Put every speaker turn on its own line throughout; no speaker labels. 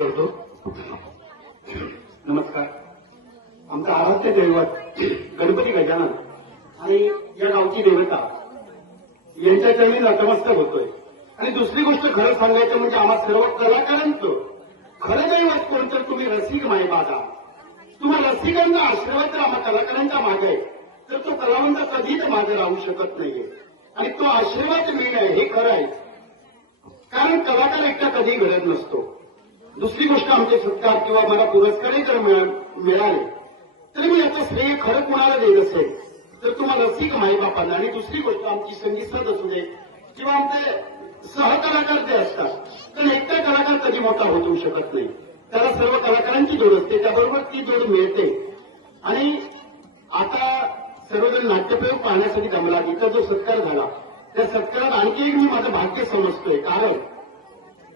करतो नमस्कार. आमचं आराध्य दैवत गणपती गजानन आणि या गावची देवता यांच्या चरणी नतमस्तक होतोय. आणि दुसरी गोष्ट खरं सांगायचं म्हणजे आम्हा सर्व कलाकारांचं खरं दैवत कोणतं तुम्ही रसिक माय बाजा तुम्हाला रसिकांचा आशीर्वाद तर आम्हा कलाकारांचा मागे आहे. तर तो कलावंत कधीच मागे राहू शकत नाहीये. आणि तो आशीर्वाद मिळणं हे खरं आहे. कारण कलाकार एकटा कधी घडत नसतो. दुसरी गोष्ट आमचे सत्कार किंवा मला पुरस्कारही जर मिळाले तर मी याचं श्रेय खरं कुणाला देत असेल? तर तुम्हाला रसिक माईबापांना. आणि दुसरी गोष्ट आमची संगीत असू दे किंवा आमचे सहकलाकार जे असतात तर एकटा कलाकार कधी मोठा होऊ शकत नाही. त्याला सर्व कलाकारांची जोड असते त्याबरोबर ती जोड मिळते. आणि आता सर्वजण नाट्यप्रयोग पाहण्यासाठी जमला इथं जो सत्कार झाला त्या सत्कारात आणखी एक मी माझं भाग्य समजतोय. कारण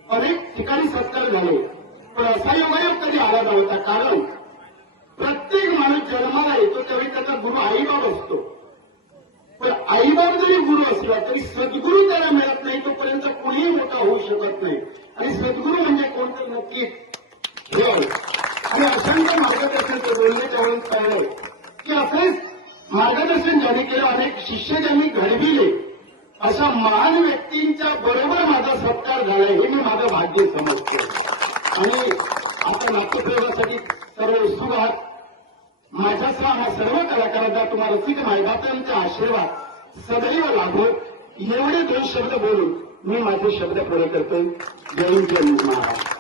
अनेक ठिकाणी सत्कार झाले. पण असा योगायोग कधी आला नव्हता. कारण प्रत्येक माणूस जन्माला येतो त्यावेळी त्याचा गुरु आईबाब असतो. पण आईबाब जरी गुरु असला तरी सद्गुरू त्याला मिळत नाही तोपर्यंत कुणीही मोठा होऊ शकत नाही. आणि सद्गुरू म्हणजे कोणतं नक्कीच हे आणि असंख्य मार्गदर्शन ते बोलण्याच्या वेळेस की असेच मार्गदर्शन ज्यांनी केलं अनेक शिष्य ज्यांनी घडविले अशा महान व्यक्तींच्या बरोबर सत्कार झालाय हे मी माझं भाग्य समजतो आणि आता नाट्यप्रयोगासाठी सर्व उत्सुक आहात. माझ्यासह हा सर्व कलाकारांचा तुम्हाला रसिक मायबापांचे आशीर्वाद सदैव लाभो. एवढे दोन शब्द बोलून मी माझे शब्द पुरे करतोय. जय हिंद महाराज.